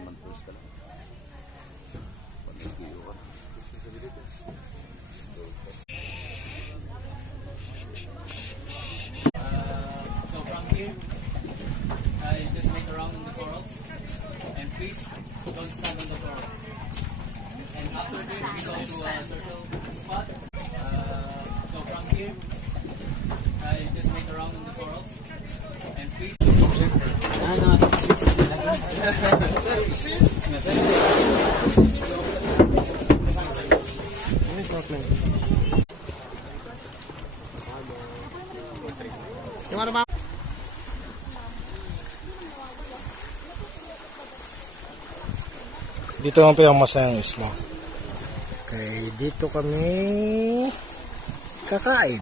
Mantos ka lang. Pag-iiyo ka. So from here, I just make a round on the coral, and please don't stand on the coral. And after this, we go to a circle spot. So from here, I just make a round on the coral, and please. Dito naman po yung masayang isla. Okay, dito kami kakain.